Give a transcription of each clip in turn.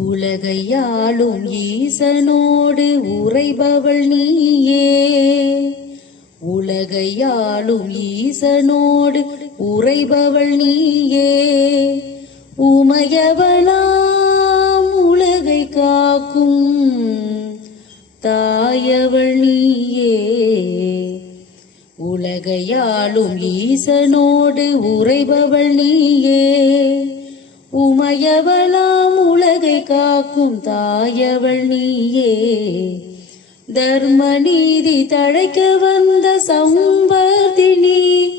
உலகையாளும் ஈசனோடு உறைபவள் நீயே. உலகையாளும் ஈசனோடு உறைபவள் நீயே. உமையவளாம் உலகை காக்கும் தாயவள் நீயே. உலகையாளும் ஈசனோடு உறைபவள் நீயே. உமையவளாம் உலகை காக்கும் தாயவள் நீயே. தர்ம நீதி தழைக்க வந்த சம்வர்தினி.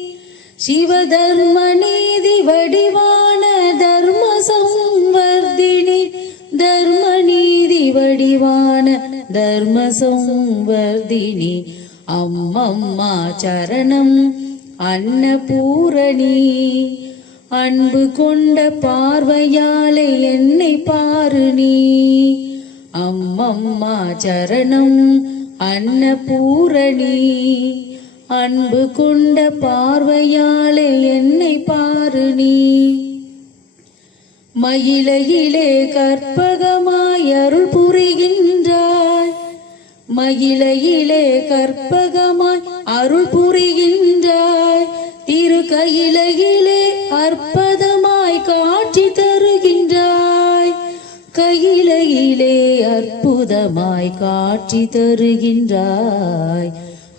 சிவதர்ம நீதி வடிவான தர்ம சம்வர்தினி. தர்ம நீதி வடிவான தர்ம சம்வர்தினி. அம்மம்மா சரணம் அன்னபூரணி. அன்பு கொண்ட பார்வையாலே என்னை பாரு நீ. அம்மம்மா சரணம் அன்னபூரணி. அன்பு கொண்ட பார்வையாலே என்னை பாரு நீ. மயிலையிலே கற்பகமாய் அருள் புரிகின்றாய். மயிலையிலே கற்பகமாய் அருள் புரிகின்றாய். திருக்கையிலையிலே அற்புதமாய் காட்சி தருகின்றாய். கையிலையிலே அற்புதமாய் காட்சி தருகின்றாய்.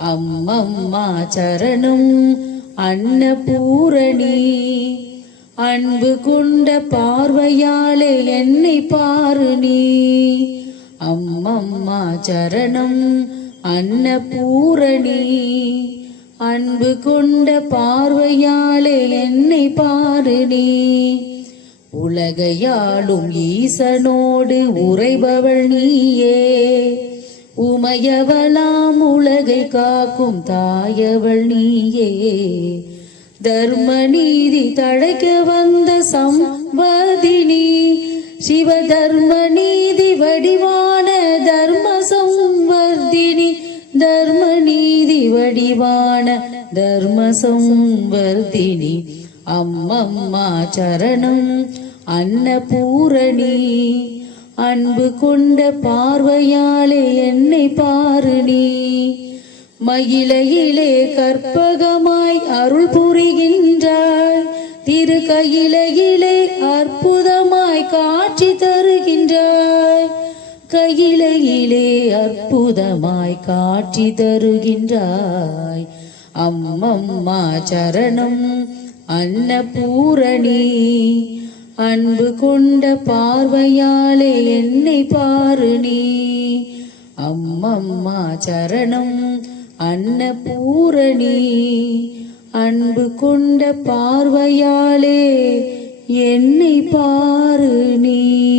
அம்மம்மா சரணம் அன்னபூரணி. அன்பு கொண்ட பார்வையாலே என்னை பாரு நீ. அம்மம்மா சரணம் அன்னபூரணி. அன்பு கொண்ட பார்வையாலே என்னை பாரு நீ. உலகையாளும் ஈசனோடு உறைபவள் நீயே. உமையவளாம் உலகை காக்கும் தாயவள் நீயே. தர்ம நீதி தழைக்க வந்த சம்வர்தினி. சிவதர்ம நீதி வடிவான தர்ம சம்வர்தினி. தர்ம நீதி வடிவான தர்ம சம்வர்தினி. அம்மம்மா சரணம் அன்னபூரணி. அன்பு கொண்ட பார்வையாலே என்னை பாரு நீ. மயிலையிலே கற்பகமாய் அருள் புரிகின்றாய். திருக்கையிலையிலே அற்புதமாய் காட்சி தருகின்றாய். கையிலையிலே அற்புதமாய் காட்சி தருகின்றாய். அம்மம்மா சரணம் அன்னபூரணி. அன்பு கொண்ட பார்வையாலே என்னை பாரு நீ. அம்மம்மா சரணம் அன்னபூரணி. அன்பு கொண்ட பார்வையாலே என்னை பாரு நீ.